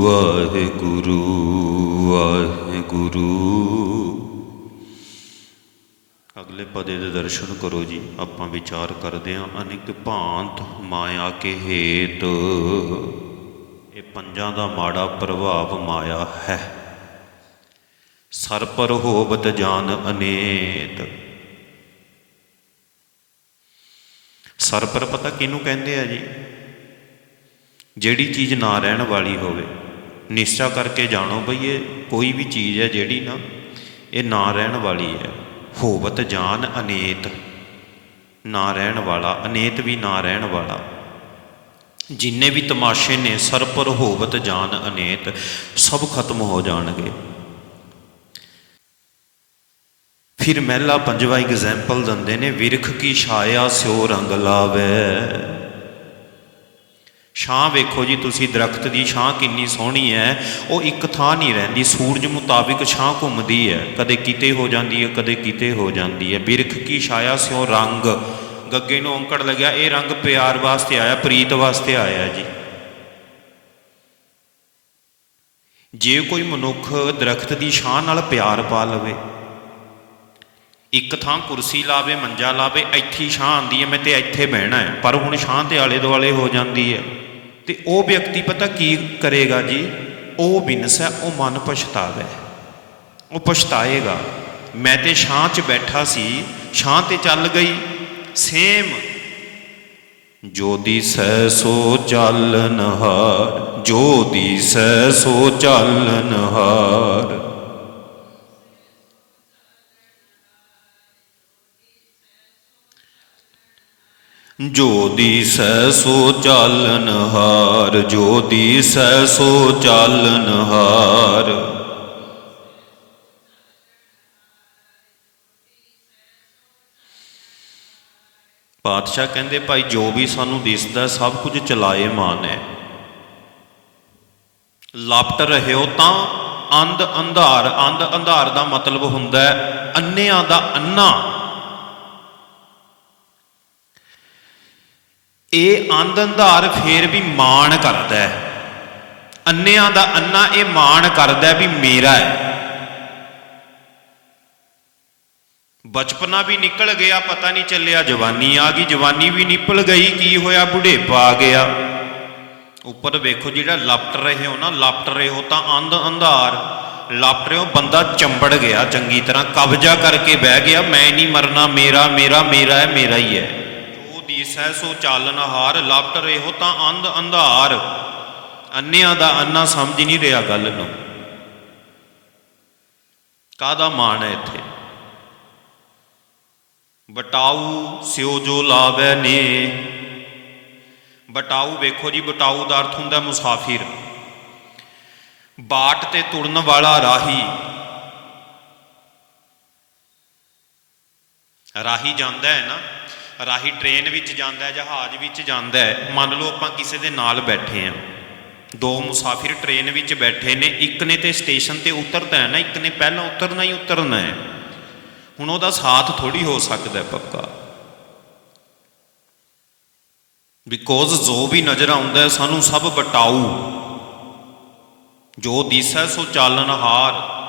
ਵਾਹਿਗੁਰੂ ਵਾਹਿਗੁਰੂ। ਅਗਲੇ ਪਦੇ ਦੇ ਦਰਸ਼ਨ ਕਰੋ ਜੀ, ਆਪਾਂ ਵਿਚਾਰ ਕਰਦੇ ਹਾਂ, ਅਨਿਕ ਭਾਂਤ ਮਾਇਆ ਕੇ ਹੇਤ। ਇਹ ਪੰਜਾਂ ਦਾ ਮਾੜਾ ਪ੍ਰਭਾਵ ਮਾਇਆ ਹੈ। ਸਰ ਪਰ ਹੋਵਤ ਜਾਨ ਅਨੇਤ। ਸਰ ਪਰ ਪਤਾ ਕਿਹਨੂੰ ਕਹਿੰਦੇ ਆ ਜੀ? ਜਿਹੜੀ ਚੀਜ਼ ਨਾ ਰਹਿਣ ਵਾਲੀ ਹੋਵੇ। ਨਿਸ਼ਚਾ ਕਰਕੇ ਜਾਣੋ ਬਈ ਇਹ ਕੋਈ ਵੀ ਚੀਜ਼ ਹੈ ਜਿਹੜੀ ਨਾ ਇਹ ਨਾ ਰਹਿਣ ਵਾਲੀ ਹੈ। ਹੋਵਤ ਜਾਨ ਅਨੇਤ। ਨਾ ਰਹਿਣ ਵਾਲਾ, ਅਨੇਤ ਵੀ ਨਾ ਰਹਿਣ ਵਾਲਾ। ਜਿੰਨੇ ਵੀ ਤਮਾਸ਼ੇ ਨੇ ਸਰਪਰ ਹੋਵਤ ਜਾਨ ਅਨੇਤ, ਸਭ ਖਤਮ ਹੋ ਜਾਣਗੇ। ਫਿਰ ਮਹਿਲਾ ਪੰਜਵਾ ਐਗਜ਼ਾਮਪਲ ਦਿੰਦੇ ਨੇ, ਵਿਰਖ ਕੀ ਛਾਇਆ ਸਿਓ ਰੰਗ ਲਾਵੇ। ਛਾਂ ਵੇਖੋ ਜੀ, ਤੁਸੀਂ ਦਰਖਤ ਦੀ ਛਾਂ ਕਿੰਨੀ ਸੋਹਣੀ ਹੈ। ਉਹ ਇੱਕ ਥਾਂ ਨਹੀਂ ਰਹਿੰਦੀ, ਸੂਰਜ ਮੁਤਾਬਿਕ ਛਾਂ ਘੁੰਮਦੀ ਹੈ। ਕਦੇ ਕਿਤੇ ਹੋ ਜਾਂਦੀ ਹੈ, ਕਦੇ ਕਿਤੇ ਹੋ ਜਾਂਦੀ ਹੈ। ਬਿਰਖ ਕੀ ਛਾਇਆ ਸਿਓ ਰੰਗ। ਗੱਗੇ ਨੂੰ ਔਂਕੜ ਲੱਗਿਆ, ਇਹ ਰੰਗ ਪਿਆਰ ਵਾਸਤੇ ਆਇਆ, ਪ੍ਰੀਤ ਵਾਸਤੇ ਆਇਆ ਜੀ। ਜੇ ਕੋਈ ਮਨੁੱਖ ਦਰਖਤ ਦੀ ਛਾਂ ਨਾਲ ਪਿਆਰ ਪਾ ਲਵੇ, ਇੱਕ ਥਾਂ ਕੁਰਸੀ ਲਾਵੇ, ਮੰਜਾ ਲਾਵੇ, ਇੱਥੇ ਛਾਂ ਆਂਦੀ ਹੈ, ਮੈਂ ਤੇ ਇੱਥੇ ਬਹਿਣਾ ਹੈ। ਪਰ ਹੁਣ ਛਾਂ ਤੇ ਆਲੇ ਦੁਆਲੇ ਹੋ ਜਾਂਦੀ ਹੈ। ਤੇ ਉਹ ਵਿਅਕਤੀ ਪਤਾ ਕੀ ਕਰੇਗਾ ਜੀ? ਉਹ ਬਿਨਸ ਹੈ, ਉਹ ਮਨ ਪਛਤਾਵੇ। ਉਹ ਪਛਤਾਏਗਾ। ਮੈਂ ਤੇ ਛਾਂ 'ਚ ਬੈਠਾ ਸੀ, ਛਾਂ ਤੇ ਚੱਲ ਗਈ। ਸੇਮ। ਜੋ ਦਿਸੈ ਸੋ ਚਾਲਨ ਹਾਰ ਜੋ ਦਿਸੈ ਸੋ ਚਾਲਨ ਹਾਰ ਜੋ ਦੀਸੈ ਸੋ ਚਾਲਨ ਹਾਰ ਜੋ ਦੀਸੈ ਸੋ ਚਾਲਨ ਹਾਰ। ਪਾਤਸ਼ਾਹ ਕਹਿੰਦੇ, ਭਾਈ, ਜੋ ਵੀ ਸਾਨੂੰ ਦਿਸਦਾ, ਸਭ ਕੁਝ ਚਲਾਏ ਮਾਨ ਹੈ। ਲਪਟ ਰਹਿਓ ਤਾਂ ਅੰਧ ਅੰਧਾਰ ਅੰਧ ਅੰਧਾਰ ਦਾ ਮਤਲਬ ਹੁੰਦਾ ਹੈ, ਅੰਨਿਆਂ ਦਾ ਅੰਨਾ। ਇਹ ਅੰਧ ਅੰਧਾਰ ਫੇਰ ਵੀ ਮਾਣ ਕਰਦਾ ਹੈ। ਅੰਨਿਆਂ ਦਾ ਅੰਨਾ ਇਹ ਮਾਣ ਕਰਦਾ ਵੀ ਮੇਰਾ ਹੈ। ਬਚਪਨਾ ਵੀ ਨਿਕਲ ਗਿਆ, ਪਤਾ ਨਹੀਂ ਚੱਲਿਆ, ਜਵਾਨੀ ਆ ਗਈ, ਜਵਾਨੀ ਵੀ ਨਿਕਲ ਗਈ, ਕੀ ਹੋਇਆ, ਬੁਢੇਪਾ ਆ ਗਿਆ। ਉੱਪਰ ਵੇਖੋ ਜਿਹੜਾ ਲਪਟ ਰਹੇ ਹੋ ਨਾ, ਲਪਟ ਰਹੇ ਹੋ ਤਾਂ ਅੰਧ ਅੰਧਾਰ ਲਪਟ ਰਹੇ ਹੋ, ਬੰਦਾ ਚੰਬੜ ਗਿਆ, ਚੰਗੀ ਤਰ੍ਹਾਂ ਕਬਜ਼ਾ ਕਰਕੇ ਬਹਿ ਗਿਆ, ਮੈਂ ਨਹੀਂ ਮਰਨਾ, ਮੇਰਾ ਮੇਰਾ ਮੇਰਾ ਹੈ, ਮੇਰਾ ਹੀ ਹੈ। ਜੋ ਦੀਸੈ ਸੋ ਚਾਲਨ ਹਾਰ, ਲਪਟ ਰਹੇ ਹੋ ਤਾਂ ਅੰਧ ਅੰਧਾਰ। ਅੰਨਿਆਂ ਦਾ ਅੰਨਾ ਸਮਝ ਨਹੀਂ ਰਿਹਾ ਗੱਲ ਨੂੰ। ਕਾਦਾ ਮਾਣ ਹੈ ਇੱਥੇ? ਬਟਾਊ ਸਿਓ ਜੋ ਲਾਵੇ ਨੇ। ਬਟਾਊ ਵੇਖੋ ਜੀ, ਬਟਾਊ ਦਾ ਅਰਥ ਹੁੰਦਾ ਮੁਸਾਫਿਰ। ਬਾਟ ਤੇ ਤੁਰਨ ਵਾਲਾ ਰਾਹੀ। ਰਾਹੀ ਜਾਂਦਾ ਹੈ ਨਾ। ਰਾਹੀ ਟ੍ਰੇਨ ਵਿੱਚ ਜਾਂਦਾ ਹੈ, ਜਹਾਜ਼ ਵਿੱਚ ਜਾਂਦਾ ਹੈ। ਮੰਨ ਲਓ ਆਪਾਂ ਕਿਸੇ ਦੇ ਨਾਲ ਬੈਠੇ ਆਂ ਦੋ ਮੁਸਾਫਿਰ ਟ੍ਰੇਨ ਵਿੱਚ ਬੈਠੇ ਨੇ, ਇੱਕ ਨੇ ਤੇ ਸਟੇਸ਼ਨ ਤੇ ਉਤਰਦਾ ਹੈ ਨਾ, ਇੱਕ ਨੇ ਪਹਿਲਾਂ ਉਤਰਨਾ ਹੀ ਉਤਰਨਾ ਹੈ। ਹੁਣ ਉਹਦਾ ਸਾਥ ਥੋੜੀ ਹੋ ਸਕਦਾ ਪੱਕਾ। ਬਿਕੋਜ਼ ਜੋ ਵੀ ਨਜ਼ਰ ਆਉਂਦਾ ਸਾਨੂੰ ਸਭ ਬਟਾਊ। ਜੋ ਦਿਸੈ, ਸੋ ਚਾਲਨ ਹਾਰ।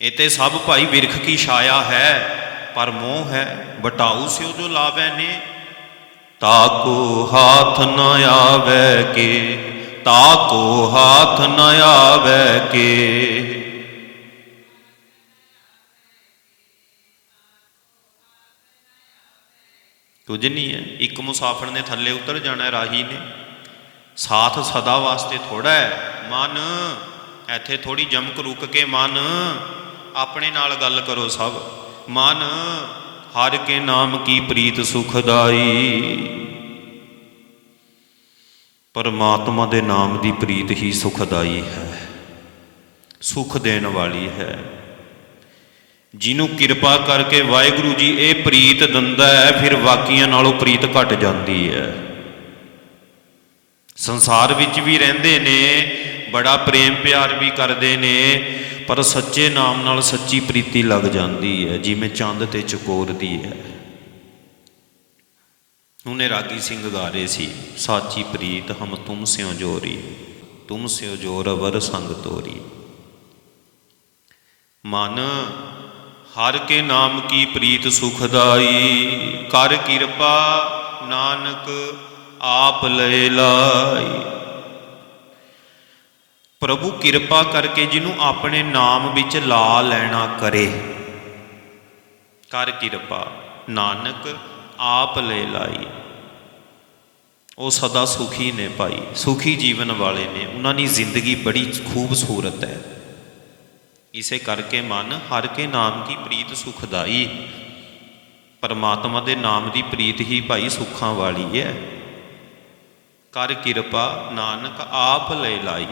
ਇਹ ਤੇ ਸਭ ਭਾਈ ਵਿਰਖ ਕੀ ਛਾਇਆ ਹੈ। ਪਰ ਮੋਹ ਹੈ ਬਟਾਊ ਸਿਓ ਜੋ ਲਾਵੈ ਨੇ। ਤਾਕੋ ਹਾਥ ਨ ਆਵੇ ਕੇ, ਤਾਕੋ ਹਾਥ ਨ ਆਵੇ ਕੇ। ਕੁਝ ਨਹੀਂ ਹੈ, ਇੱਕ ਮੁਸਾਫਰ ਨੇ ਥੱਲੇ ਉਤਰ ਜਾਣਾ ਹੈ, ਰਾਹੀ ਨੇ। ਸਾਥ ਸਦਾ ਵਾਸਤੇ ਥੋੜਾ ਹੈ, ਮਨ। ਇੱਥੇ ਥੋੜੀ ਜਮਕ ਰੁਕ ਕੇ ਮਨ। ਆਪਣੇ ਨਾਲ ਗੱਲ ਕਰੋ ਸਭ। ਮਨ, ਹਰ ਕੇ ਨਾਮ ਕੀ ਪ੍ਰੀਤ ਸੁਖਦਾਈ ਪਰਮਾਤਮਾ ਦੇ ਨਾਮ ਦੀ ਪ੍ਰੀਤ ਹੀ ਸੁਖਦਾਈ ਹੈ, ਸੁਖ ਦੇਣ ਵਾਲੀ ਹੈ। ਜਿਹਨੂੰ ਕਿਰਪਾ ਕਰਕੇ ਵਾਹਿਗੁਰੂ ਜੀ ਇਹ ਪ੍ਰੀਤ ਦਿੰਦਾ ਹੈ, ਫਿਰ ਵਾਕੀਆਂ ਨਾਲੋਂ ਪ੍ਰੀਤ ਘਟ ਜਾਂਦੀ ਹੈ। ਸੰਸਾਰ ਵਿੱਚ ਵੀ ਰਹਿੰਦੇ ਨੇ ਬੜਾ ਪ੍ਰੇਮ ਪਿਆਰ ਵੀ ਕਰਦੇ ਨੇ, ਪਰ ਸੱਚੇ ਨਾਮ ਨਾਲ ਸੱਚੀ ਪ੍ਰੀਤੀ ਲੱਗ ਜਾਂਦੀ ਹੈ, ਜਿਵੇਂ ਚੰਦ ਤੇ ਚਕੋਰ ਦੀ ਹੈ। ਉਹਨੇ ਰਾਗੀ ਸਿੰਘ ਗਾ ਰਹੇ ਸੀ, ਸਾਚੀ ਪ੍ਰੀਤ, ਹਮ ਤੁਮ ਸਿਓ ਜੋਰੀ, ਤੁਮ ਸਿਓ ਜੋਰ ਵਰ ਸੰਗ ਤੋਰੀ। ਮਨ, ਹਰ ਕੇ ਨਾਮ ਕੀ ਪ੍ਰੀਤ ਸੁਖਦਾਈ ਕਰ ਕਿਰਪਾ ਨਾਨਕ ਆਪ ਲੈ ਲਾਈ। ਪ੍ਰਭੂ ਕਿਰਪਾ ਕਰਕੇ ਜਿਹਨੂੰ ਆਪਣੇ ਨਾਮ ਵਿੱਚ ਲਾ ਲੈਣਾ ਕਰੇ। ਕਰ ਕਿਰਪਾ, ਨਾਨਕ ਆਪ ਲੈ ਲਾਈ। ਉਹ ਸਦਾ ਸੁਖੀ ਨੇ ਭਾਈ, ਸੁਖੀ ਜੀਵਨ ਵਾਲੇ ਨੇ। ਉਹਨਾਂ ਦੀ ਜ਼ਿੰਦਗੀ ਬੜੀ ਖੂਬਸੂਰਤ ਹੈ। ਇਸੇ ਕਰਕੇ ਮਨ ਹਰ ਕੇ ਨਾਮ ਕੀ ਪ੍ਰੀਤ ਸੁਖਦਾਈ। ਪਰਮਾਤਮਾ ਦੇ ਨਾਮ ਦੀ ਪ੍ਰੀਤ ਹੀ ਭਾਈ ਸੁੱਖਾਂ ਵਾਲੀ ਹੈ। ਕਰ ਕਿਰਪਾ, ਨਾਨਕ ਆਪ ਲੈ ਲਾਈ।